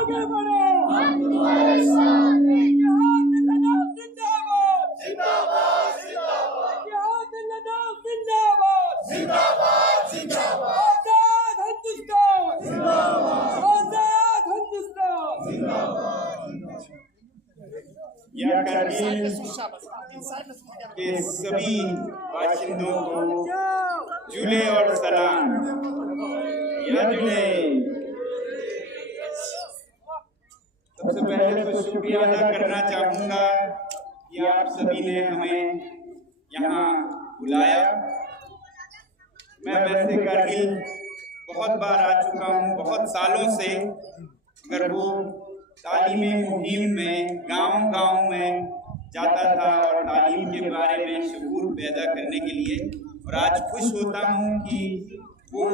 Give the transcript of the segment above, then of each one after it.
आगे बढ़ो, हम तुम्हारे साथ हैं। जिहाद लदाख जिंदाबाद, जिंदाबाद जिंदाबाद। जिहाद लदाख जिंदाबाद, जिंदाबाद जिंदाबाद। आजाद हिंदुस्तान जिंदाबाद, आजाद हिंदुस्तान जिंदाबाद। यह कारगिल के सभी बाशिंदों को जुले और सलाम। या जुले। सबसे पहले तो शुक्रिया अदा करना चाहूँगा कि आप सभी ने हमें यहाँ बुलाया। मैं वैसे कारगिल बहुत बार आ चुका हूँ, बहुत सालों से, मगर वो तालीमी मुहिम में गांव-गांव में जाता था और तालीम के बारे में शऊर पैदा करने के लिए। और आज खुश होता हूँ कि वो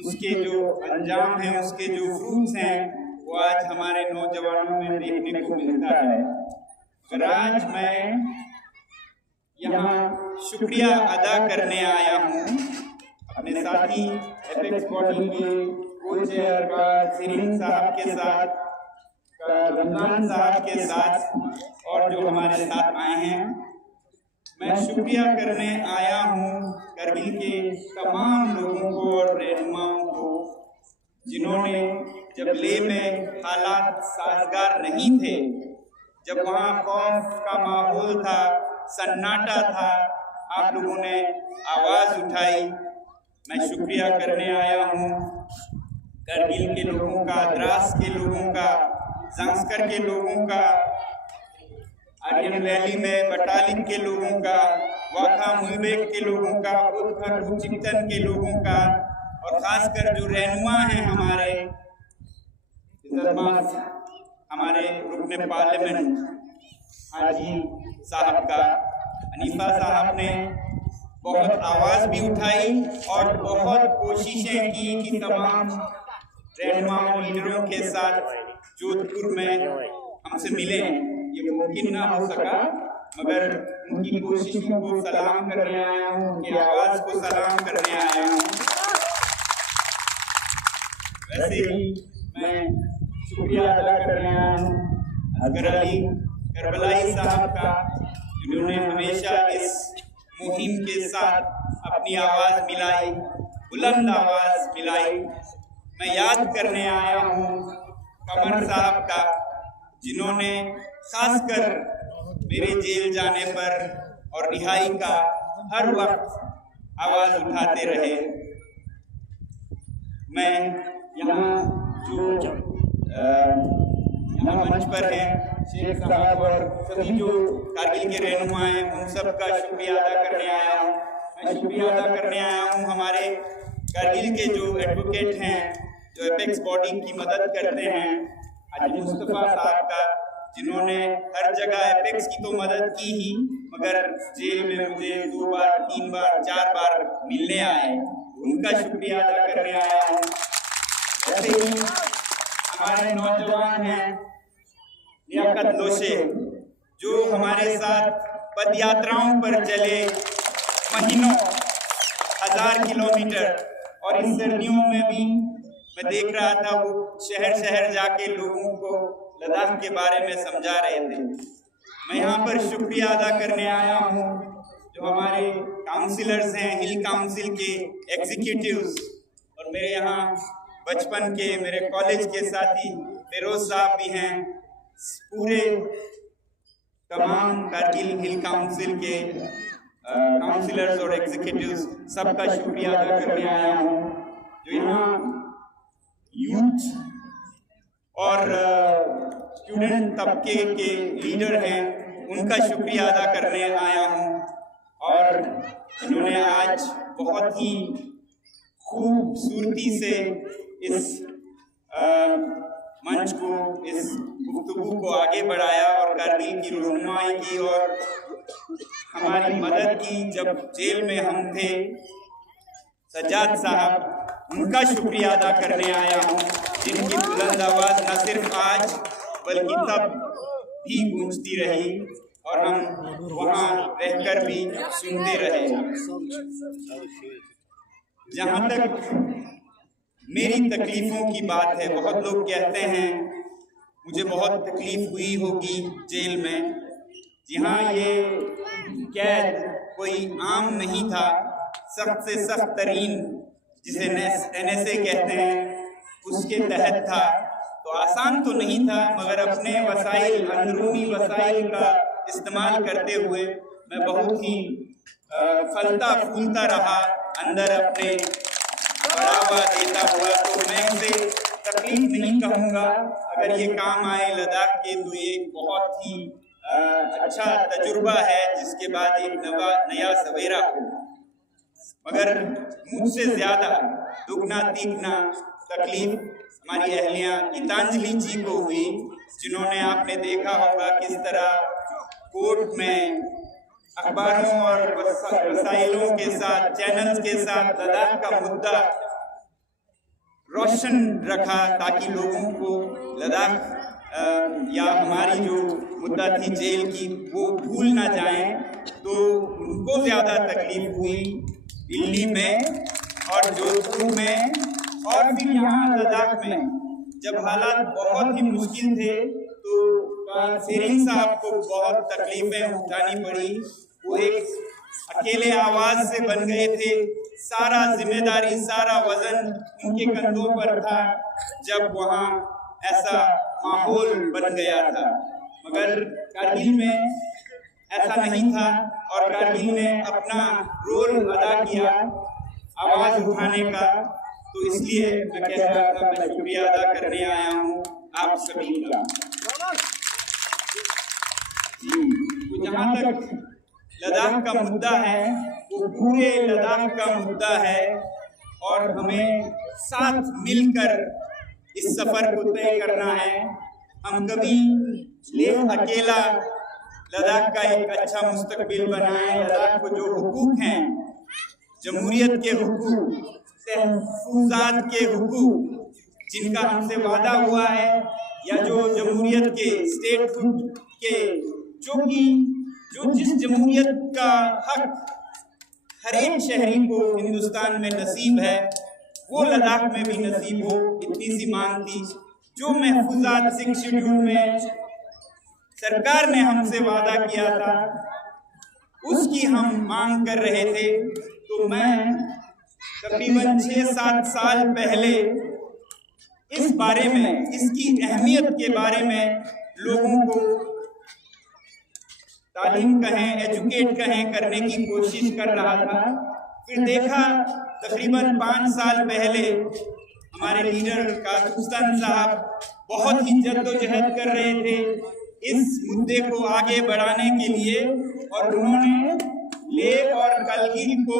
उसके जो अंजाम हैं, उसके जो फ्रूट्स हैं, वो आज हमारे नौजवानों में देखने को मिलता है। और आज मैं यहाँ शुक्रिया अदा करने आया हूँ अपने साथी एपेक्स बॉडी के को-चेयर का सिरिंग साहब के साथ, रमजान साहब के साथ, और जो हमारे साथ आए हैं। मैं शुक्रिया करने आया हूँ कारगिल के तमाम लोगों को और रहनुमाओं को, जिन्होंने जब लेह में हालात साजगार नहीं थे, जब वहाँ खौफ का माहौल था, सन्नाटा था, आप लोगों ने आवाज़ उठाई। मैं शुक्रिया करने आया हूँ कारगिल के लोगों का, द्रास के लोगों का, ज़ांस्कर के लोगों का, आर्यन वैली में बटालिक के लोगों का, वाखा मुलबेक के लोगों का, चिकटन के लोगों का, और खासकर जो रहनुमा हैं हमारे रुकने पार्लियामेंट हाजी साहब का, हनीफा साहब ने बहुत आवाज़ भी उठाई और बहुत कोशिशें की कि तमाम रहनुमाओं लीडरों के साथ जोधपुर में हमसे मिले। ये मुमकिन ना हो सका, मगर उनकी कोशिशों को सलाम करने आया हूँ, उनकी आवाज़ को सलाम करने आया हूँ। वैसे ही मैं शुक्रिया अदा करने आया हूँ असगर अली करबलाई साहब का, जिन्होंने हमेशा इस मुहिम के साथ अपनी आवाज़ मिलाई, बुलंद आवाज़ मिलाई। मैं याद करने आया हूँ कमर साहब का, जिन्होंने खासकर मेरे जेल जाने पर और रिहाई का हर वक्त आवाज़ उठाते रहे। मैं यहाँ मंच पर हैं शेख साहब और सभी जो कारगिल के रहनुमा हैं, उन सब का शुक्रिया अदा करने आया हूँ। मैं शुक्रिया अदा करने आया हूँ हमारे कारगिल के जो एडवोकेट हैं, जो एपेक्स बॉडी की मदद करते हैं, हाजी मुस्तफ़ा साहब का, जिन्होंने हर जगह एपेक्स की तो मदद की ही, मगर जेल में मुझे 2 बार 3 बार 4 बार मिलने आए, उनका शुक्रिया अदा करने आया हूँ। ऐसे ही हमारे नौजवान हैं लियाकत लोशे, जो हमारे साथ पद यात्राओं पर चले महीनों, 1000 किलोमीटर, और इस सर्दियों में भी मैं देख रहा था वो शहर शहर जाके लोगों को लद्दाख के बारे में समझा रहे थे। मैं यहाँ पर शुक्रिया अदा करने आया हूँ जो हमारे काउंसिलर्स हैं, हिल काउंसिल के एग्जीक्यूटिव्स, और मेरे यहाँ बचपन के मेरे कॉलेज के साथी फिरोज साहब भी हैं। पूरे तमाम कारगिल हिल काउंसिल के काउंसिलर्स और एग्जीक्यूटिव्स, सबका शुक्रिया अदा करने आया हूँ। जो यहाँ यूथ और स्टूडेंट तबके के लीडर हैं, उनका शुक्रिया अदा करने आया हूँ, और इन्होंने आज बहुत ही खूबसूरती से इस मंच को, इस गुफ्तगू को आगे बढ़ाया और कारगिल की रहनुमाई की और हमारी मदद की। जब जेल में हम थे, सज्जाद साहब, उनका शुक्रिया अदा करने आया हूँ, जिनकी बुलंद आवाज़ न सिर्फ आज बल्कि तब भी गूंजती रही और हम वहाँ रहकर भी सुनते रहे। जहाँ तक मेरी तकलीफ़ों की बात है। बहुत लोग कहते हैं मुझे बहुत तकलीफ़ हुई होगी जेल में। जी हाँ, ये कैद कोई आम नहीं था, सख्त से सख्त तरीन जिसे NSA कहते हैं उसके तहत था। तो आसान तो नहीं था, मगर अपने वसाइल, अंदरूनी वसाइल का इस्तेमाल करते हुए मैं बहुत ही फलता फूलता रहा अंदर अपने बढ़ावा देता हुआ। तो मैं इसे तकलीफ नहीं कहूँगा, अगर ये काम आए लद्दाख के तो ये बहुत ही अच्छा तजुर्बा है जिसके बाद एक नया सवेरा हो। मगर मुझसे ज़्यादा दुगना तीगना तकलीफ हमारी अहलिया गीतांजलि जी को हुई, जिन्होंने आपने देखा होगा किस तरह कोर्ट में अखबारों और वसाइलों के साथ, चैनल्स के साथ लद्दाख का मुद्दा रोशन रखा ताकि लोगों को लद्दाख या हमारी जो मुद्दा थी जेल की वो भूल ना जाएं। तो उनको ज़्यादा तकलीफ हुई दिल्ली में और जोधपुर में, और फिर यहाँ लद्दाख में जब हालात बहुत ही मुश्किल थे तो शेरिंग साहब को बहुत तकलीफें उठानी पड़ी। वो एक अकेले आवाज़ से बन गए थे, सारा जिम्मेदारी, सारा वजन उनके कंधों पर था जब वहाँ ऐसा माहौल बन गया था। मगर कारगिल में ऐसा नहीं था और कारगिल ने अपना रोल अदा किया आवाज़ उठाने का। तो इसलिए मैं कह रहा था, मैं शुक्रिया अदा करने आया हूँ आप सभी का। तो जहाँ तक लद्दाख का मुद्दा है वो पूरे लद्दाख का मुद्दा है और हमें साथ मिलकर इस सफर को तय करना है। हम कभी लेह अकेला लद्दाख का एक अच्छा मुस्तकबिल बनाएं। लद्दाख को जो हुकूक हैं, जमहूरियत के हुकूक, तहफ़्फ़ुज़ात के हुकूक जिनका हमसे वादा हुआ है, या जो जमहूरियत के स्टेटहुड के जो जिस जमहूरियत का हक हर एक शहरी को हिंदुस्तान में नसीब है वो लद्दाख में भी नसीब हो, इतनी सी मांग थी। जो महफूजात 6 शेड्यूल में सरकार ने हमसे वादा किया था उसकी हम मांग कर रहे थे। तो मैं तकरीबन 6-7 साल पहले इस बारे में, इसकी अहमियत के बारे में लोगों को तालीम कहें, एजुकेट कहें, करने की कोशिश कर रहा था। फिर देखा तकरीबन 5 साल पहले हमारे लीडर कासुस्तान साहब बहुत ही जद्दोजहद कर रहे थे इस मुद्दे को आगे बढ़ाने के लिए, और उन्होंने लेह और कारगिल को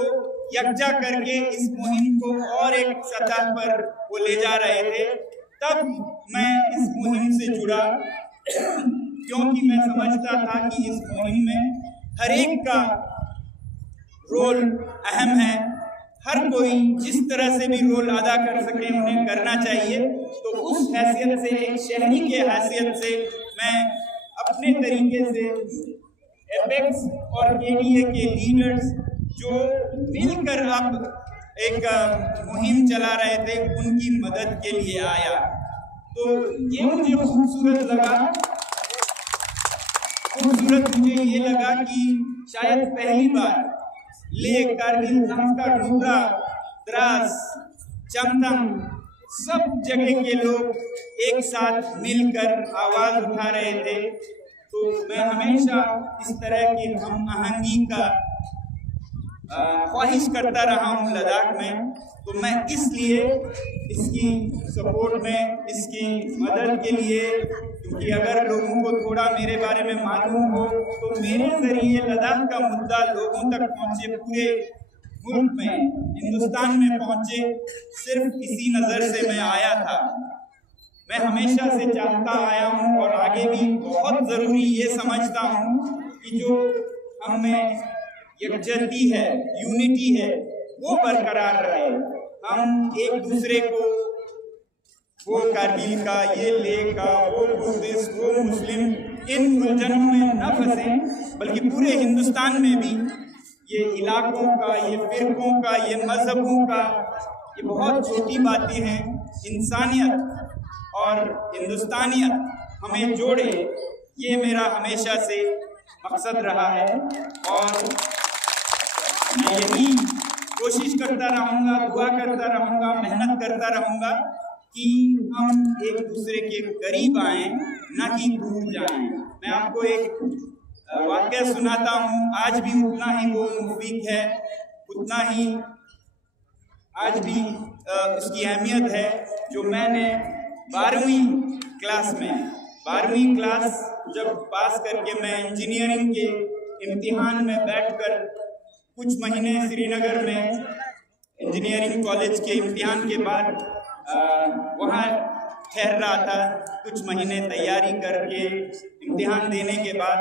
यकजा करके इस मुहिम को और एक सतह पर वो ले जा रहे थे। तब मैं इस मुहिम से जुड़ा क्योंकि मैं समझता था कि इस मुहिम में हर एक का रोल अहम है, हर कोई जिस तरह से भी रोल अदा कर सके उन्हें करना चाहिए। तो उस हैसियत से, एक शहरी के हैसियत से, मैं अपने तरीके से एपेक्स और KDA के लीडर्स जो मिलकर अब एक मुहिम चला रहे थे उनकी मदद के लिए आया। तो ये मुझे खूबसूरत लगा। खूबसूरत मुझे ये लगा कि शायद पहली बार लेह, कारगिल, जंस्का, नुब्रा, द्रास, चमथम सब जगह के लोग एक साथ मिलकर आवाज उठा रहे थे। तो मैं हमेशा इस तरह की हम आहंगी का ख्वाहिश करता रहा हूँ लद्दाख में। तो मैं इसलिए इसकी सपोर्ट में, इसकी मदद के लिए, क्योंकि अगर लोगों को थोड़ा मेरे बारे में मालूम हो तो मेरे जरिए लद्दाख का मुद्दा लोगों तक पहुँचे, पूरे मुल्क में, हिंदुस्तान में पहुँचे, सिर्फ इसी नज़र से मैं आया था। मैं हमेशा से चाहता आया हूँ और आगे भी बहुत ज़रूरी ये समझता हूँ कि जो हमें यकजहती है, यूनिटी है, वो बरकरार रहे। हम एक दूसरे को, वो कारगिल का, ये लेह का, वो बुद्धिस्ट, वो मुस्लिम, इन उलझनों में न फंसें, बल्कि पूरे हिंदुस्तान में भी ये इलाकों का, ये फिरकों का, ये मजहबों का, ये बहुत छोटी बातें हैं। इंसानियत और हिंदुस्तानियत हमें जोड़े, ये मेरा हमेशा से मकसद रहा है और मैं यही कोशिश करता रहूँगा, दुआ करता रहूँगा, मेहनत करता रहूँगा कि हम एक दूसरे के करीब आएँ, ना कि दूर जाएं। मैं आपको एक वाक़या सुनाता हूँ। आज भी उतना ही वो मुफ़ीद है, उतना ही आज भी उसकी अहमियत है। जो मैंने 12वीं क्लास जब पास करके मैं इंजीनियरिंग के इम्तिहान में बैठकर कुछ महीने श्रीनगर में इंजीनियरिंग कॉलेज के इम्तिहान के बाद वहाँ ठहर रहा था, कुछ महीने तैयारी करके इम्तिहान देने के बाद,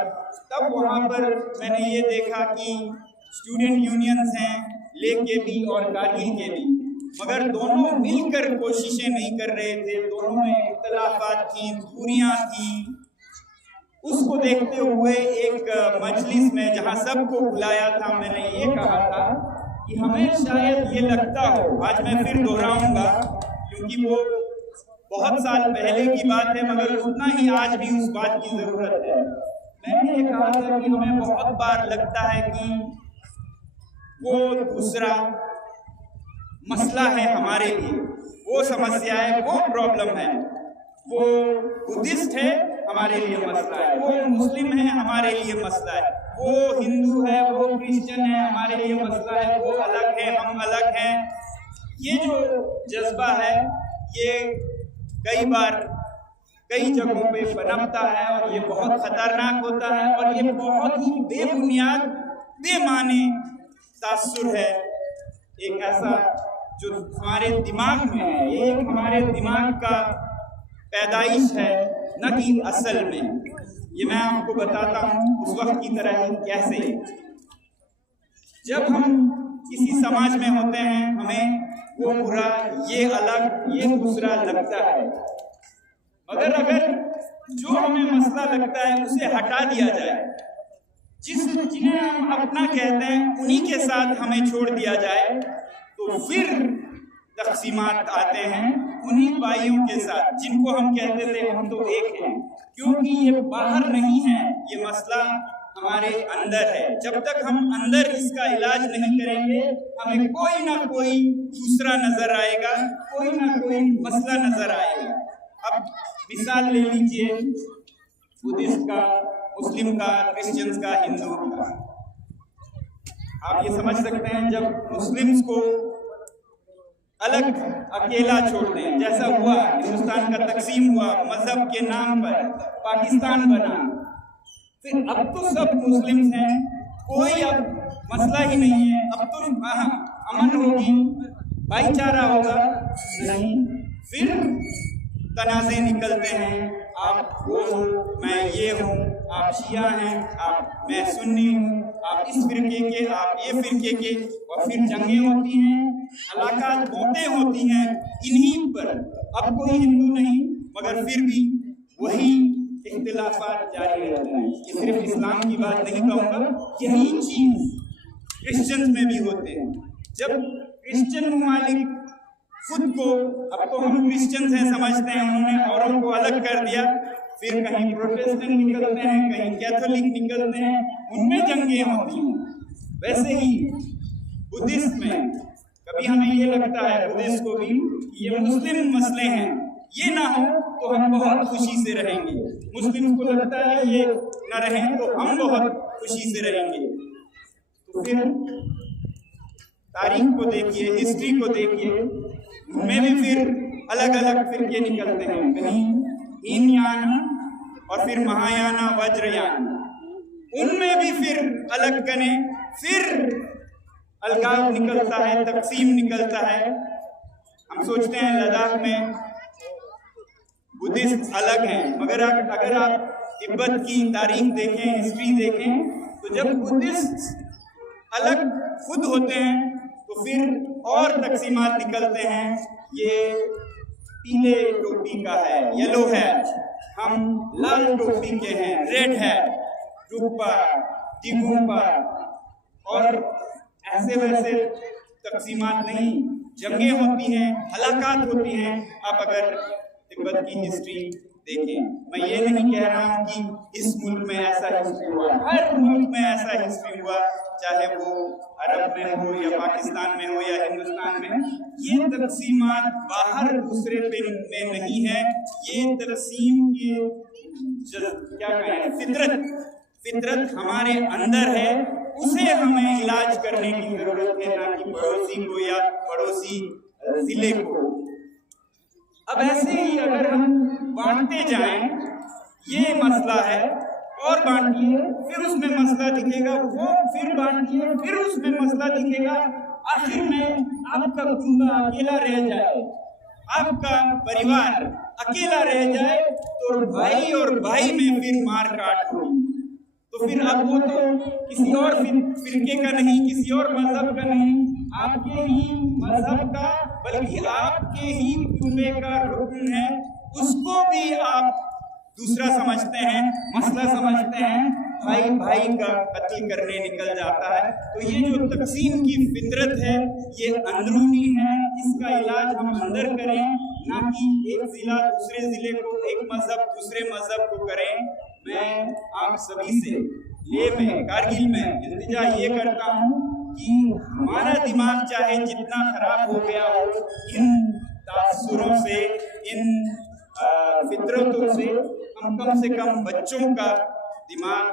तब वहाँ पर मैंने ये देखा कि स्टूडेंट यूनियंस हैं, ले के भी और कारगिल के भी, मगर दोनों मिलकर कोशिशें नहीं कर रहे थे। दोनों में इख्तलाफात थी, दूरियां थी। उसको देखते हुए एक मजलिस में जहाँ सबको बुलाया था, मैंने ये कहा था कि हमें शायद ये लगता हो, आज मैं फिर दोहराऊंगा क्योंकि वो बहुत साल पहले की बात है, मगर उतना ही आज भी उस बात की ज़रूरत है। मैंने ये कहा था कि हमें बहुत बार लगता है कि वो दूसरा मसला है हमारे लिए, वो समस्या है, वो प्रॉब्लम है, वो बुद्धिस्ट है हमारे लिए मसला है, वो मुस्लिम है हमारे लिए मसला है, वो हिंदू है, वो क्रिश्चियन है हमारे लिए मसला है, वो अलग है, हम अलग हैं। ये जो जज्बा है ये कई बार कई जगहों पे पनपता है और ये बहुत खतरनाक होता है और ये बहुत ही बेबुनियाद, बेमाने तासुर है। एक ऐसा जो हमारे दिमाग में है, ये एक हमारे दिमाग का पैदाइश है, न कि असल में। ये मैं आपको बताता हूँ उस वक्त की तरह ही कैसे। जब हम किसी समाज में होते हैं, हमें वो बुरा, ये अलग, ये दूसरा लगता है, मगर अगर जो हमें मसला लगता है उसे हटा दिया जाए, जिन्हें हम अपना कहते हैं उन्हीं के साथ हमें छोड़ दिया जाए, तो फिर तक़सीमात आते हैं उन्हीं भाइयों के साथ जिनको हम कहते थे हम तो एक हैं। क्योंकि ये बाहर नहीं है, ये मसला हमारे अंदर है। जब तक हम अंदर इसका इलाज नहीं करेंगे, हमें कोई ना कोई दूसरा नजर आएगा, कोई ना कोई मसला नजर आएगा। अब मिसाल ले लीजिए बुद्धिस्ट का, मुस्लिम का, क्रिश्चियंस का, हिंदू का। आप ये समझ सकते हैं जब मुस्लिम्स को अलग अकेला छोड़ते हैं, जैसा हुआ हिंदुस्तान का तकसीम हुआ मजहब के नाम पर, पाकिस्तान बना, फिर अब तो सब मुस्लिम्स हैं, कोई अब मसला ही नहीं है, अब तो अमन होगी, भाईचारा होगा, नहीं, फिर तनाज़े निकलते हैं। आप वो हो, मैं ये हूँ, आप शिया हैं, मैं सुन्नी हूँ, आप इस फिरके के, आप ये फिरके के, और फिर जंगें होती हैं, हलाकात मौतें होती हैं इन्हीं पर। अब कोई हिंदू नहीं, मगर फिर भी वही इख्तिलाफात जारी रहते हैं। ये सिर्फ इस्लाम की बात नहीं कहूँगा, यही चीज़ क्रिश्चियंस में भी होते हैं। जब क्रिश्चियन ममालिक खुद को, अब तो हम क्रिश्चियंस हैं समझते हैं, उन्होंने औरों को अलग कर दिया, फिर कहीं प्रोटेस्टेंट निकलते हैं, कहीं कैथोलिक निकलते हैं, उनमें जंगें होती हैं। वैसे ही बुद्धिस्ट में कभी हमें ये लगता है, बुद्धिस्ट को भी, ये मुस्लिम मसले हैं, ये ना हो तो हम बहुत खुशी से रहेंगे। मुस्लिम को लगता है ये ना रहें तो हम बहुत खुशी से रहेंगे। तो फिर तारीख को देखिए, हिस्ट्री को देखिए, उनमें भी फिर अलग अलग फिरके निकलते हैं, कहीं हीनयान और फिर महायाना, वज्रयान, उनमें भी फिर अलग करें, फिर अलगाव निकलता है, तकसीम निकलता है। हम सोचते हैं लद्दाख में बुद्धिस्ट अलग हैं, मगर अगर आप तिब्बत की तारीख देखें, हिस्ट्री देखें, तो जब बुद्धिस्ट अलग खुद होते हैं तो फिर और तकसीमात निकलते हैं। ये पीले टोपी का है, येलो है, हम लाल टोपी के हैं, रेड है, रूपा, जिगुम्पा, और ऐसे वैसे तकसीमात नहीं। जंगें होती हैं, हलाकात होती हैं। आप अगर तिब्बत की हिस्ट्री देखें, मैं ये नहीं कह रहा हूँ कि इस मुल्क में ऐसा हिस्ट्री हुआ, हर मुल्क में ऐसा हिस्ट्री हुआ, चाहे वो अरब में हो या पाकिस्तान में हो या हिंदुस्तान में। ये तकसीमात बाहर दूसरे पे में नहीं है, ये तकसीम की क्या कहें फितरत हमारे अंदर है, उसे हमें इलाज करने की जरूरत है, ना कि पड़ोसी को या पड़ोसी जिले को। अब ऐसे ही अगर हम बांटते जाएं, ये मसला है और बांटिए, फिर उसमें मसला दिखेगा, वो फिर बांटिए, फिर उसमें मसला दिखेगा, आखिर में आपका कुटुंब अकेला रह जाए, आपका परिवार अकेला रह जाए, तो भाई और भाई में फिर मार काट होगी। तो फिर अब वो तो किसी और फिरके का नहीं, किसी और मजहब का नहीं, आपके ही मजहब का, बल्कि आपके ही कुटुंबे का रुकन है, उसको भी आप दूसरा समझते हैं, मसला समझते हैं, भाई भाई का कत्ल करने निकल जाता है। तो ये जो तकसीम की फितरत है, ये अंदरूनी है, इसका इलाज हम अंदर करें, ना कि एक जिला दूसरे जिले को, एक मजहब दूसरे मजहब को करें। मैं आप सभी से में कारगिल में इल्तिजा ये करता हूँ कि हमारा दिमाग चाहे जितना खराब हो गया हो, इन तासुरों से, इन फितरतों से, हम कम से कम बच्चों का दिमाग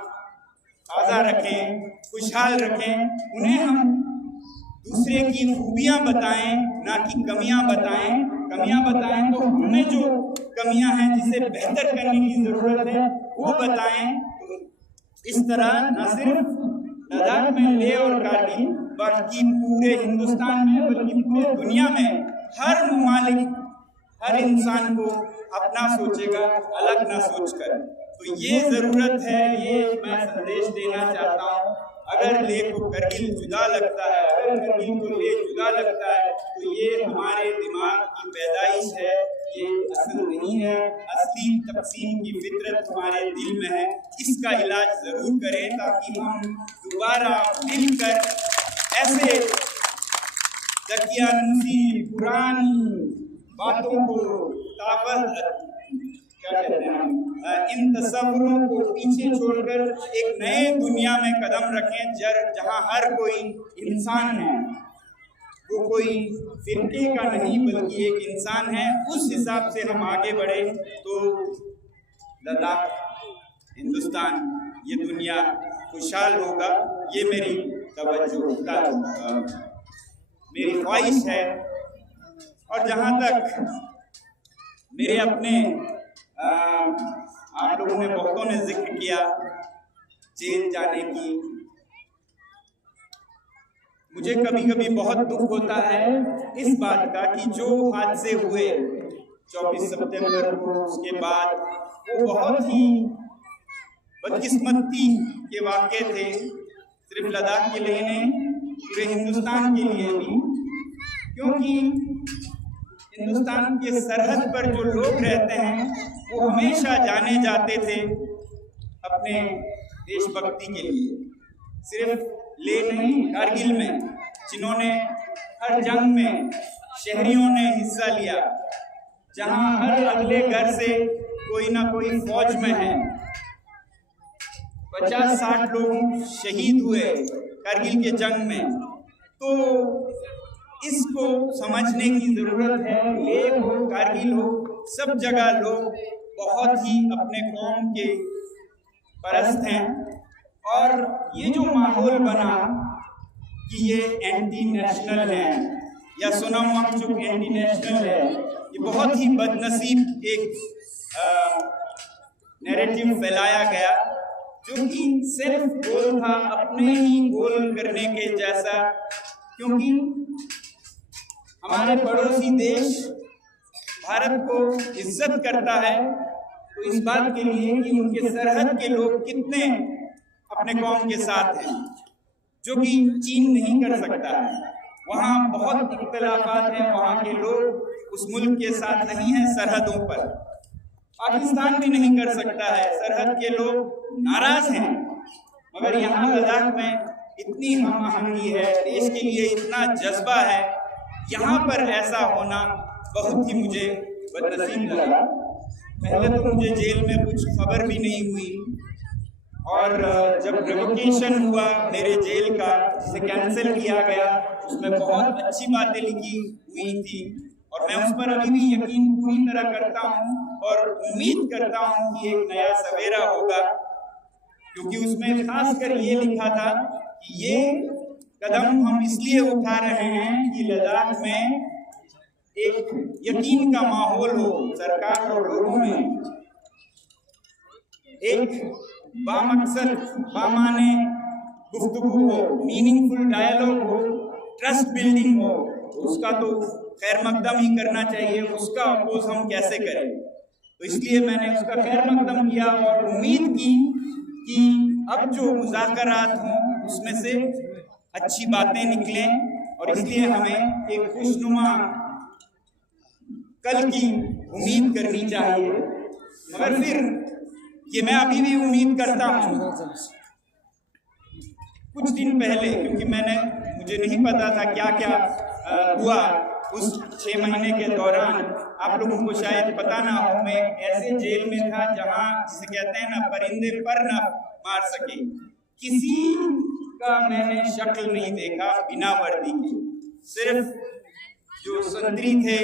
ताज़ा रखें, खुशहाल रखें, उन्हें हम दूसरे की खूबियाँ बताएं, ना कि कमियाँ बताएं। कमियाँ बताएं तो हमें जो कमियाँ हैं, जिसे बेहतर करने की ज़रूरत है, वो बताएं। तो इस तरह न सिर्फ लद्दाख में लेह और कारगिल, बल्कि पूरे हिंदुस्तान में, बल्कि पूरे दुनिया में हर ममालिक, हर इंसान को अपना सोचेगा, अलग ना सोचकर। तो ये ज़रूरत है, ये मैं संदेश देना चाहता हूँ। अगर लेह को कारगिल जुदा लगता है, अगर कारगिल को लेह जुदा लगता है, तो ये हमारे दिमाग की पैदाइश है, ये असल नहीं है। असली तकसीम की फितरत हमारे दिल में है, इसका इलाज ज़रूर करें, ताकि हम दोबारा मिलकर ऐसे दकियानूसी पुरानी बातों को क्या कहते हैं, इन तस्वुरों को पीछे छोड़कर एक नए दुनिया में कदम रखें, जहाँ हर कोई इंसान है, वो कोई फिरके का नहीं, बल्कि एक इंसान है। उस हिसाब से हम आगे बढ़े तो लद्दाख, हिंदुस्तान, ये दुनिया खुशहाल होगा। ये मेरी तवज्जो, मेरी ख्वाहिश है। और जहाँ तक मेरे अपने आप लोगों ने, बहुतों ने जिक्र किया जेल जाने की, मुझे कभी कभी बहुत दुख होता है इस बात का कि जो हादसे हुए 24 सितंबर को, उसके बाद वो बहुत ही बदकिस्मती के वाक़े थे, सिर्फ लद्दाख के लिए नहीं, पूरे हिंदुस्तान के लिए भी। क्योंकि हिंदुस्तान के सरहद पर जो लोग रहते हैं, वो हमेशा जाने जाते थे अपने देशभक्ति के लिए। सिर्फ लेह नहीं, कारगिल में जिन्होंने हर जंग में शहरियों ने हिस्सा लिया, जहां हर अगले घर से कोई ना कोई फौज में है, 50-60 लोग शहीद हुए कारगिल के जंग में। तो इसको समझने की जरूरत है। लेह हो, कारगिल हो, सब जगह लोग बहुत ही अपने कौम के परस्त हैं। और ये जो माहौल बना कि ये एंटी नेशनल है या सोनम वांगचुक एंटी नेशनल है, ये बहुत ही बदनसीब एक नैरेटिव फैलाया गया, जो कि सिर्फ गोल था, अपने ही गोल करने के जैसा। क्योंकि हमारे पड़ोसी देश भारत को इज्जत करता है, तो इस बात के लिए कि उनके सरहद के लोग कितने अपने कौम के साथ हैं, जो कि चीन नहीं कर सकता है। वहाँ बहुत इख्तिलाफात हैं, वहाँ के लोग उस मुल्क के साथ नहीं हैं सरहदों पर। पाकिस्तान भी नहीं कर सकता है, सरहद के लोग नाराज हैं। मगर यहाँ लद्दाख में इतनी हम आहंगी है, देश के लिए इतना जज्बा है यहाँ पर ऐसा होना बहुत ही मुझे बदनसीब लगा। पहले तो मुझे जेल में कुछ खबर भी नहीं हुई, और जब रिवोकेशन हुआ मेरे जेल का, जिसे कैंसिल किया गया, उसमें बहुत अच्छी बातें लिखी हुई थी और मैं उस पर अभी भी यकीन पूरी तरह करता हूँ और उम्मीद करता हूँ कि एक नया सवेरा होगा, क्योंकि उसमें खासकर ये लिखा था कि ये कदम हम इसलिए उठा रहे हैं कि लद्दाख में एक यकीन का माहौल हो सरकार और लोगों में, एक बामकसद बामाने गुफ्तगू हो, मीनिंगफुल डायलॉग हो, ट्रस्ट बिल्डिंग हो। उसका तो खैर मकदम ही करना चाहिए, उसका अपोज हम कैसे करें। तो इसलिए मैंने उसका खैर मकदम किया और उम्मीद की कि अब जो मुज़ाकरात हों उसमें से अच्छी बातें निकलें, और इसलिए हमें एक खुशनुमा कल की उम्मीद करनी चाहिए। मगर फिर ये मैं अभी भी उम्मीद करता हूँ। कुछ दिन पहले, क्योंकि मुझे नहीं पता था क्या क्या हुआ उस 6 महीने के दौरान, आप लोगों को शायद पता ना हो, मैं ऐसे जेल में था जहाँ जिसे कहते हैं ना परिंदे पर ना मार सके, किसी का मैंने शक्ल नहीं देखा बिना वर्दी के। सिर्फ जो संतरी थे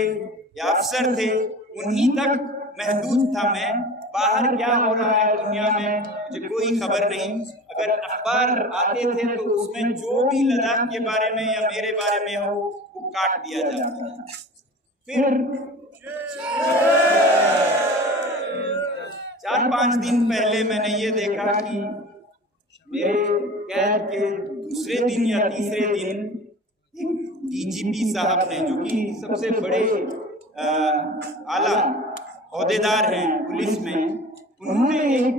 या अफसर थे उन्हीं तक महदूद था मैं। बाहर क्या हो रहा है दुनिया में मुझे कोई खबर नहीं। अगर अखबार आते थे तो उसमें जो भी लद्दाख के बारे में या मेरे बारे में हो वो काट दिया जाता था। फिर 4-5 दिन पहले मैंने ये देखा कि मेरे कैद के दूसरे दिन या तीसरे दिन डीजीपी साहब ने, जो कि सबसे बड़े आला ओहदेदार हैं पुलिस में, उन्होंने एक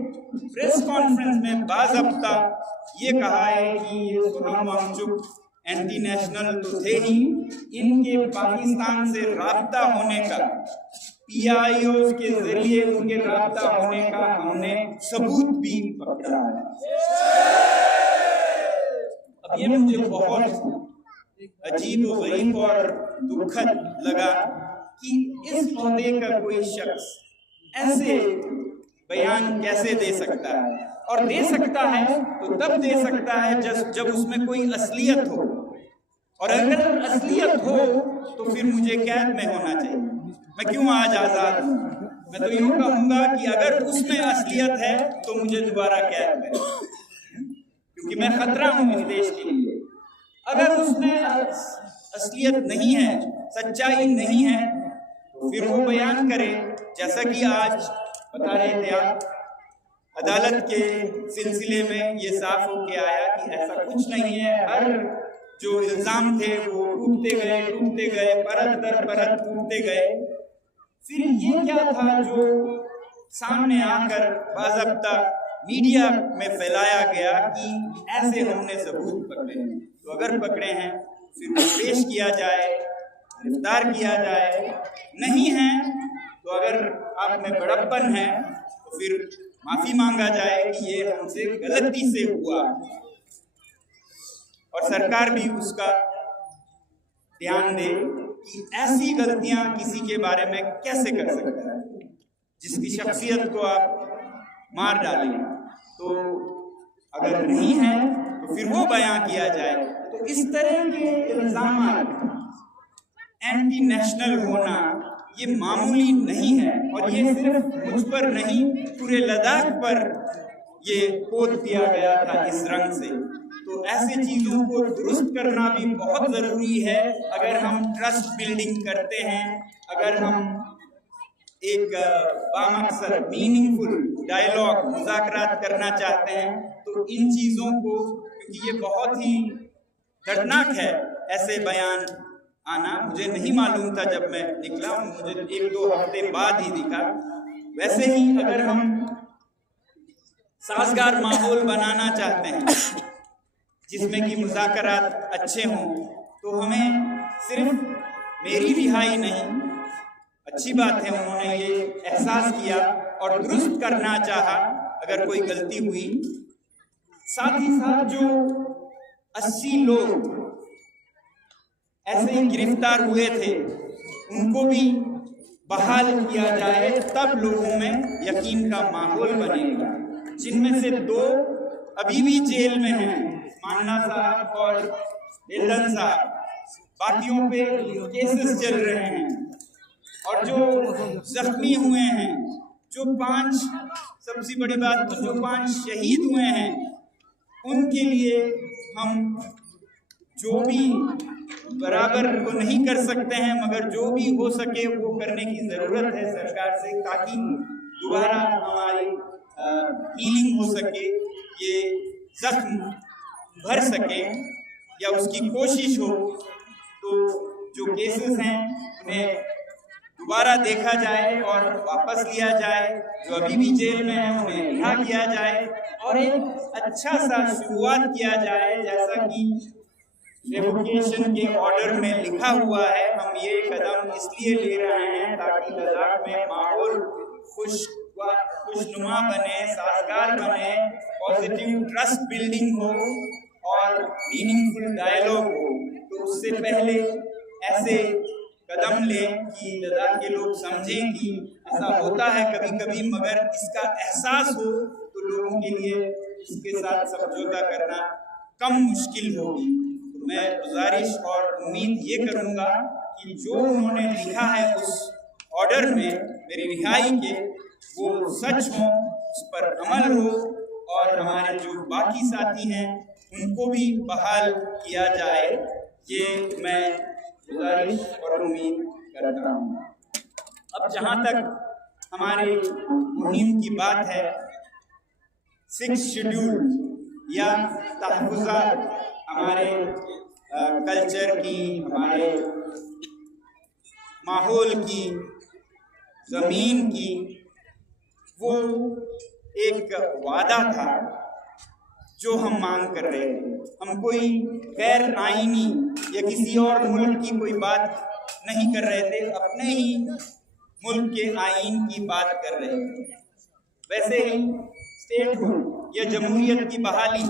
प्रेस कॉन्फ्रेंस में बाज़ाब्ता ये कहा है कि ये सोनम वांगचुक एंटी नेशनल तो थे ही, इनके पाकिस्तान से राब्ता होने का, PIOs के जरिए उनके राब्ता होने का हमने सबूत भी पकड़ा है। अब ये मुझे बहुत अजीब व गरीब और दुखद लगा कि इस ओहदे का कोई शख्स ऐसे बयान कैसे दे सकता है, और दे सकता है तो तब दे सकता है जब उसमें कोई असलियत हो, और अगर असलियत हो तो फिर मुझे कैद में होना चाहिए। मैं क्यों आज आज़ाद हूँ? मैं तो यूँ कहूँगा कि अगर उसमें असलियत है तो मुझे दोबारा कैद में, क्योंकि मैं खतरा हूँ इस देश के लिए। अगर उसमें असलियत नहीं है, सच्चाई नहीं है, तो फिर वो बयान करे, जैसा कि आज बता रहे थे आप, अदालत के सिलसिले में ये साफ होके आया कि ऐसा कुछ नहीं है। हर जो इल्जाम थे वो टूटते गए, परत दर परत टूटते गए। फिर ये क्या था जो सामने आकर बाज़ाब्ता मीडिया में फैलाया गया कि ऐसे हमने सबूत पकड़े हैं, तो अगर पकड़े हैं फिर पेश किया जाए, गिरफ्तार किया जाए। नहीं है तो अगर आप में बड़प्पन है तो फिर माफी मांगा जाए कि ये हमसे गलती से हुआ, और सरकार भी उसका ध्यान दे कि ऐसी गलतियां किसी के बारे में कैसे कर सकता है, जिसकी शख्सियत को आप मार डालें। तो अगर नहीं है तो फिर वो बयां किया जाए। तो इस तरह के इल्जाम एंटी नेशनल होना ये मामूली नहीं है, और ये सिर्फ मुझ पर नहीं पूरे लद्दाख पर ये पोत दिया गया था इस रंग से। तो ऐसे चीज़ों को दुरुस्त करना भी बहुत ज़रूरी है। अगर हम ट्रस्ट बिल्डिंग करते हैं, अगर हम एक बामकसद मीनिंगफुल डायलॉग मुज़ाकरात करना चाहते हैं, तो इन चीज़ों को, क्योंकि ये बहुत ही दर्दनाक है ऐसे बयान आना। मुझे नहीं मालूम था जब मैं निकला, मुझे 1-2 हफ्ते बाद ही दिखा। वैसे ही अगर हम साजगार माहौल बनाना चाहते हैं जिसमें कि मुज़ाकरात अच्छे हों, तो हमें सिर्फ मेरी रिहाई नहीं, अच्छी बात है उन्होंने ये एहसास किया और दुरुस्त करना चाहा अगर कोई गलती हुई। साथ ही साथ जो 80 लोग ऐसे गिरफ्तार हुए थे उनको भी बहाल किया जाए, तब लोगों में यकीन का माहौल बनेगा। जिनमें से 2 अभी भी जेल में हैं, मान्ना साहब और एलन साहब, बाकियों पे केसेस चल रहे हैं। और जो जख्मी हुए हैं, जो 5, सबसे बड़ी बात तो जो 5 शहीद हुए हैं, उनके लिए हम जो भी बराबर तो नहीं कर सकते हैं, मगर जो भी हो सके वो करने की ज़रूरत है सरकार से, ताकि दोबारा हमारी हीलिंग हो सके, ये जख्म भर सके या उसकी कोशिश हो। तो जो केसेस हैं उन्हें दोबारा देखा जाए और वापस लिया जाए, जो अभी भी जेल में है उन्हें रिहा किया जाए और एक अच्छा सा शुरुआत किया जाए, जैसा कि रेवोकेशन के ऑर्डर में लिखा हुआ है। हम ये कदम इसलिए ले रहे हैं ताकि लद्दाख में माहौल खुशनुमा बने, साजगार बने, पॉजिटिव ट्रस्ट बिल्डिंग हो और मीनिंगफुल डायलॉग हो। तो उससे पहले ऐसे कदम लें कि लद्दाख के लोग समझें कि ऐसा होता है कभी कभी, मगर इसका एहसास हो तो लोगों के लिए इसके साथ समझौता करना कम मुश्किल होगी। तो मैं गुजारिश और उम्मीद ये करूँगा कि जो उन्होंने लिखा है उस ऑर्डर में मेरी रिहाई के, वो सच हो, उस पर अमल हो और हमारे जो बाकी साथी हैं उनको भी बहाल किया जाए, ये मैं गुजारिश और उम्मीद करता हूँ। अब जहाँ तक हमारे मुहिम की बात है, 6 शेड्यूल या तहफ़्फ़ुज़ात हमारे कल्चर की, हमारे माहौल की, ज़मीन की, वो एक वादा था जो हम मांग कर रहे थे। हम कोई गैर आईनी या किसी और मुल्क की कोई बात नहीं कर रहे थे, अपने ही मुल्क के आईन की बात कर रहे थे। वैसे ही स्टेटहुड या जमहूरियत की बहाली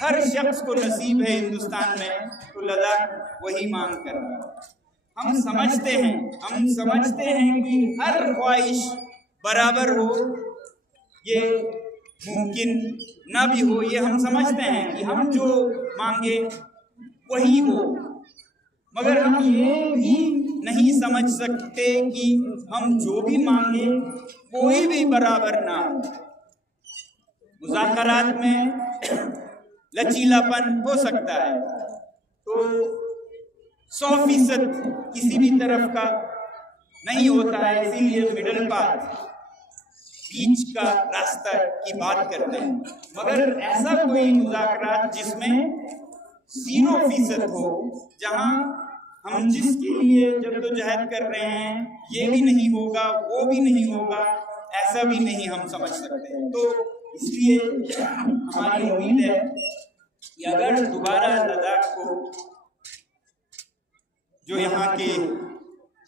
हर शख्स को नसीब है हिंदुस्तान में, तो लद्दाख वही मांग कर रहा है। हम समझते हैं कि हर ख्वाहिश बराबर हो, ये मुमकिन ना भी हो, ये हम समझते हैं कि हम जो मांगे वही हो, मगर हम ये भी नहीं समझ सकते कि हम जो भी मांगे कोई भी बराबर ना हो। मुज़ाकरात में लचीलापन हो सकता है, तो 100% किसी भी तरफ का नहीं होता है, इसीलिए मिडल पाथ, बीच का रास्ता की बात करते हैं। मगर ऐसा कोई मुज़ाकरात जिसमें 0% हो, जहां हम जिसके लिए जद्दोजहद कर रहे हैं ये भी नहीं होगा, वो भी नहीं होगा, ऐसा भी नहीं हम समझ सकते। तो इसलिए हमारी उम्मीद है कि अगर दोबारा लद्दाख को जो यहाँ के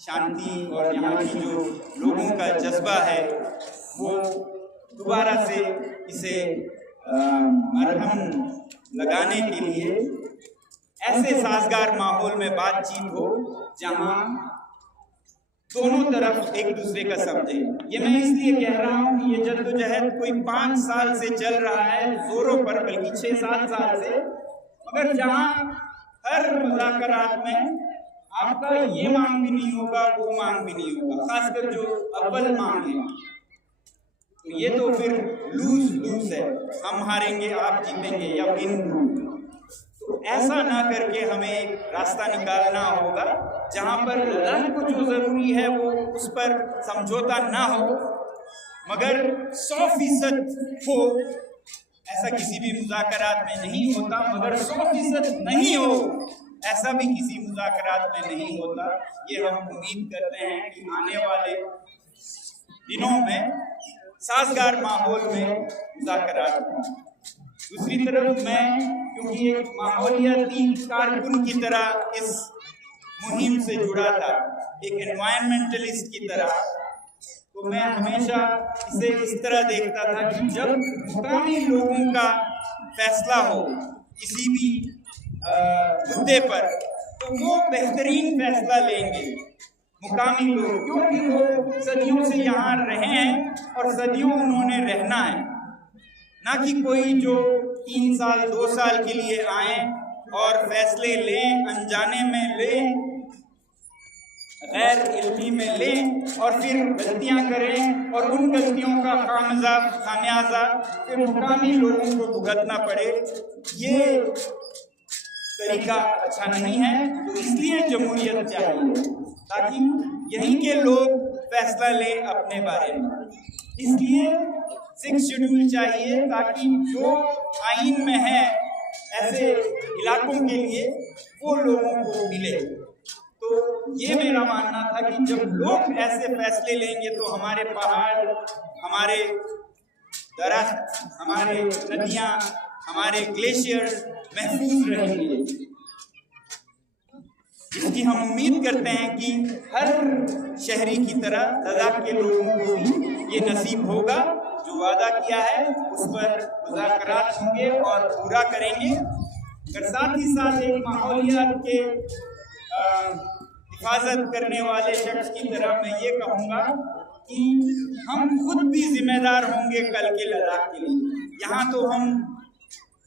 शांति और यहाँ की जो लोगों का जज्बा है वो दोबारा से इसे मरहम लगाने के लिए ऐसे साजगार माहौल में बातचीत हो जहाँ दोनों तरफ एक दूसरे का समझे। ये मैं इसलिए कह रहा हूँ कि ये जद्दोजहद कोई 5 साल से चल रहा है जोरों पर, बल्कि 6-7 साल से, मगर जहाँ हर मुज़ाकरात में आपका ये मांग भी नहीं होगा, वो मांग भी नहीं होगा, खासकर जो अव्वल मांग है, तो ये तो फिर लूज है, हम हारेंगे आप जीतेंगे या विन। तो ऐसा ना करके हमें एक रास्ता निकालना होगा जहां पर लद्दाख को जो जरूरी है वो उस पर समझौता ना हो, मगर 100% हो। ऐसा किसी भी मुज़ाकरात में नहीं होता, मगर 100% नहीं हो ऐसा भी किसी मुज़ाकरात में नहीं होता। ये हम उम्मीद करते हैं कि आने वाले दिनों में साजगार माहौल में मुज़ाकरात हों। दूसरी तरफ मैं, क्योंकि एक माहौलियाती कारकुन की तरह इस मुहिम से जुड़ा था, एक एनवायरमेंटलिस्ट की तरह, तो मैं हमेशा इसे इस तरह देखता था कि जब मुकामी लोगों का फैसला हो किसी भी मुद्दे पर, तो तो वो बेहतरीन फैसला लेंगे मुकामी लोग, क्योंकि वो सदियों से यहाँ रहे हैं और सदियों उन्होंने रहना है। ना कि कोई जो 3 साल 2 साल के लिए आए और फैसले लें, अनजाने में लें, गैर इल्मी में लें और फिर गलतियां करें और उन गलतियों का खामियाजा फिर मुकामी लोगों को भुगतना पड़े। ये तरीका अच्छा नहीं है। तो इसलिए जमहूरियत चाहिए ताकि यहीं के लोग फैसला लें अपने बारे में। इसलिए 6 शेड्यूल चाहिए ताकि जो आइन में है ऐसे इलाकों के लिए वो लोगों को मिले। तो ये मेरा मानना था कि जब लोग ऐसे फैसले लेंगे तो हमारे पहाड़, हमारे दरख्त, हमारे नदियाँ, हमारे ग्लेशियर्स महफूज रहेंगे। इसकी हम उम्मीद करते हैं कि हर शहरी की तरह लद्दाख के लोगों को भी ये नसीब होगा। जो वादा किया है उस पर मुज़ाकरात होंगे और पूरा करेंगे। और साथ ही साथ एक माहौलियात के हिफाजत करने वाले शख्स की तरह मैं ये कहूँगा कि हम खुद भी जिम्मेदार होंगे कल के लद्दाख के लिए। यहाँ तो हम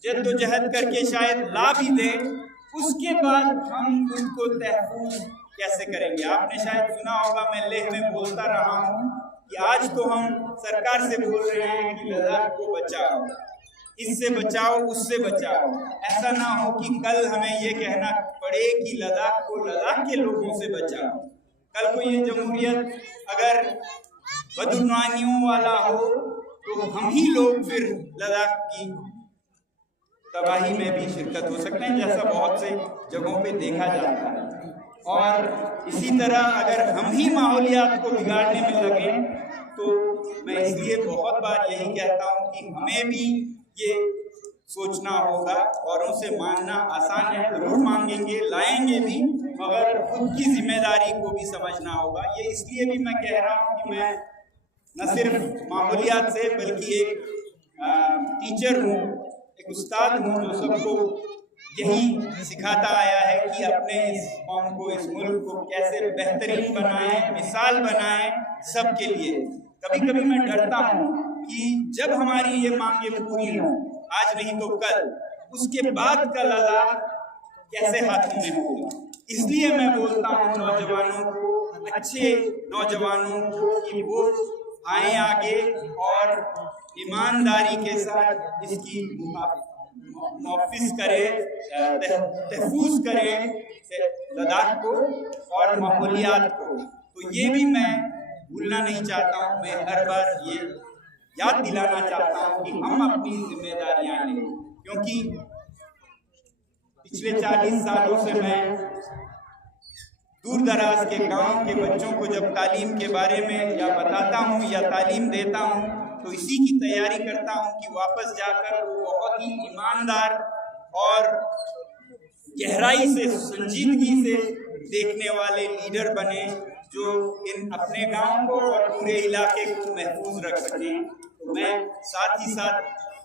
जद्दोजहद करके शायद ला भी दें, उसके बाद हम उनको तहफ़्फ़ुज़ कैसे करेंगे। आपने शायद सुना होगा, मैं लेह में बोलता रहा हूँ कि आज तो हम सरकार से बोल रहे हैं कि लद्दाख को बचाओ, इससे बचाओ, उससे बचाओ। ऐसा ना हो कि कल हमें ये कहना पड़े कि लद्दाख को लद्दाख के लोगों से बचाओ। कल को ये जमहूरियत अगर बदुनवानियों वाला हो तो हम ही लोग फिर लद्दाख की तबाही में भी शिरकत हो सकते हैं, जैसा बहुत से जगहों पे देखा जाता है। और इसी तरह अगर हम ही माहौलियात को बिगाड़ने में लगे तो मैं इसलिए बहुत बार यही कहता हूँ कि हमें भी ये सोचना होगा। औरों से मांगना आसान है, जरूर मांगेंगे, लाएंगे भी, मगर खुद की जिम्मेदारी को भी समझना होगा। ये इसलिए भी मैं कह रहा हूँ कि मैं न सिर्फ माहौलियात से बल्कि एक टीचर हूँ, एक उस्ताद हूँ जो सबको यही सिखाता आया है कि अपने इस कौम को, इस मुल्क को कैसे बेहतरीन बनाएं, मिसाल बनाएं सबके लिए। कभी कभी मैं डरता हूँ कि जब हमारी ये मांगें पूरी हों, आज नहीं तो कल, उसके बाद का लद्दाख कैसे हाथों में होगा। इसलिए मैं बोलता हूँ नौजवानों को, अच्छे नौजवानों को कि वो आए आगे और ईमानदारी के साथ इसकी मुहफ़्फ़िज़ करें, तहफ़्फ़ुज़ करें लद्दाख को और माहौलियात को। तो ये भी मैं भूलना नहीं चाहता हूँ। मैं हर बार ये याद दिलाना चाहता हूँ कि हम अपनी जिम्मेदारियाँ लें, क्योंकि पिछले 40 सालों से मैं दूर दराज के गांव के बच्चों को जब तालीम के बारे में या बताता हूँ या तालीम देता हूँ तो इसी की तैयारी करता हूँ कि वापस जाकर वो बहुत ही ईमानदार और गहराई से, संजीदगी से देखने वाले लीडर बने जो इन अपने गांव को और पूरे इलाके को महफूज रख सकें। तो मैं साथ ही साथ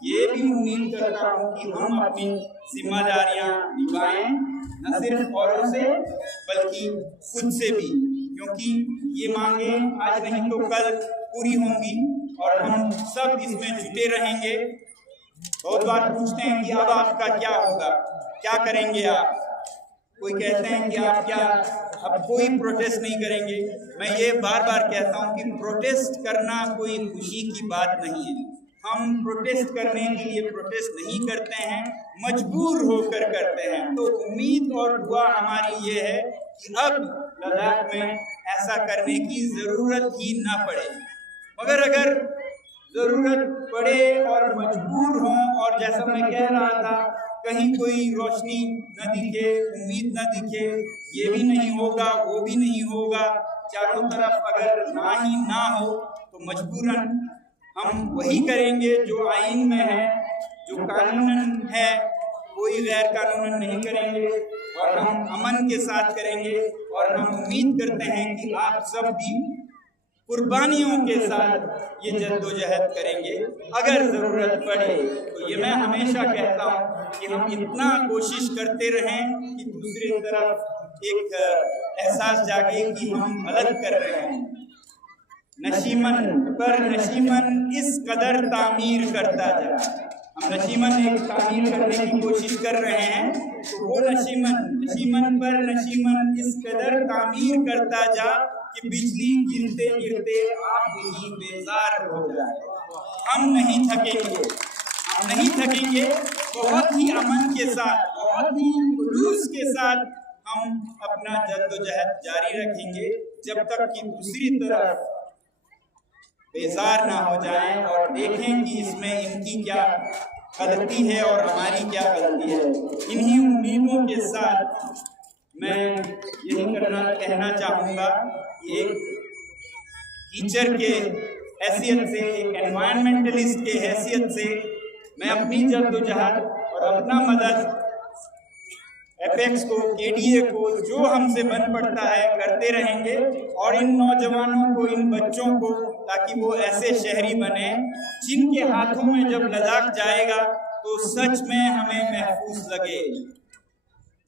ये भी उम्मीद करता हूँ कि हम अपनी जिम्मेदारियाँ निभाएं, न सिर्फ औरों से बल्कि खुद से भी, क्योंकि ये मांगें आज नहीं तो कल पूरी होंगी और हम सब इसमें जुटे रहेंगे। बहुत बार पूछते हैं कि अब आपका क्या होगा, क्या करेंगे आप। कोई कहते हैं कि आप क्या अब कोई प्रोटेस्ट नहीं करेंगे। मैं ये बार बार कहता हूँ कि प्रोटेस्ट करना कोई खुशी की बात नहीं है। हम प्रोटेस्ट करने के लिए प्रोटेस्ट नहीं करते हैं, मजबूर होकर करते हैं। तो उम्मीद और दुआ हमारी ये है कि अब लद्दाख में ऐसा करने की ज़रूरत ही ना पड़े, मगर अगर ज़रूरत पड़े और मजबूर हों और जैसा मैं कह रहा था कहीं कोई रोशनी न दिखे, उम्मीद न दिखे, ये भी नहीं होगा, वो भी नहीं होगा, चारों तरफ अगर ना ही ना हो तो मजबूरन हम वही करेंगे जो आइन में है, जो कानूनन है, कोई गैर कानूनन नहीं करेंगे और हम अमन के साथ करेंगे। और हम उम्मीद करते हैं कि आप सब भी कुर्बानियों के साथ ये जद्दोजहद करेंगे। अगर ज़रूरत पड़े तो ये मैं हमेशा कहता हूँ कि हम इतना कोशिश करते रहें कि दूसरी तरफ एक एहसास जागे कि हम गलत कर रहे हैं। नशीमन पर नशीमन इस कदर तामीर करता जा, हम नशीमन एक तामीर करने की कोशिश कर रहे हैं, तो वो नशीमन पर नशीमन इस कदर तामीर करता जा कि बिजली गिरते गिरते आप ही बेजार हो जाए। हम नहीं थकेंगे, बहुत ही अमन के साथ, बहुत ही जुलूस के साथ हम अपना जद्दोजहद जारी रखेंगे जब तक कि दूसरी तरफ बेजार ना हो जाएं और देखें कि इसमें इनकी क्या गलती है और हमारी क्या गलती है। इन्हीं उम्मीदों के साथ मैं यही कहना चाहूँगा कि एक टीचर के हैसियत से, एक एनवायरमेंटलिस्ट के हैसियत से मैं अपनी जद्दोजहद और अपना मदद एपेक्स को, केडीए को, जो हमसे बन पड़ता है करते रहेंगे और इन नौजवानों को, इन बच्चों को, ताकि वो ऐसे शहरी बने जिनके हाथों में जब लद्दाख जाएगा तो सच में हमें महफूज लगे।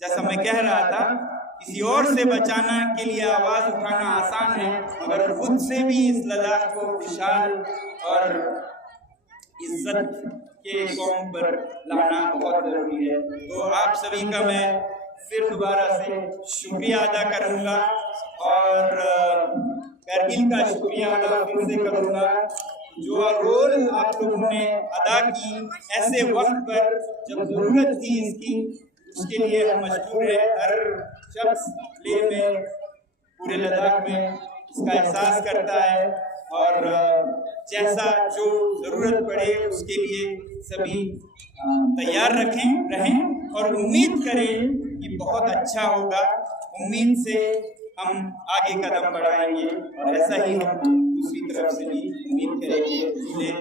जैसा मैं कह रहा था, किसी और से बचाना के लिए आवाज उठाना आसान है, मगर खुद से भी इस लद्दाख को विशाल और इज्जत के कौम पर लाना बहुत जरूरी है। तो आप सभी का मैं फिर दोबारा से शुक्रिया अदा करूंगा और कारगिल का शुक्रिया अदा फिर से करूंगा। जो रोल आप लोगों ने अदा की ऐसे वक्त पर जब जरूरत थी इसकी, उसके लिए हम मशहूर है। हर शख्स ले में, पूरे लद्दाख में इसका एहसास करता है और जैसा जो जरूरत पड़े उसके लिए सभी तैयार रहें और उम्मीद करें कि बहुत अच्छा होगा। उम्मीद से हम आगे कदम बढ़ाएंगे और ऐसा ही हम दूसरी तरफ से भी उम्मीद करेंगे।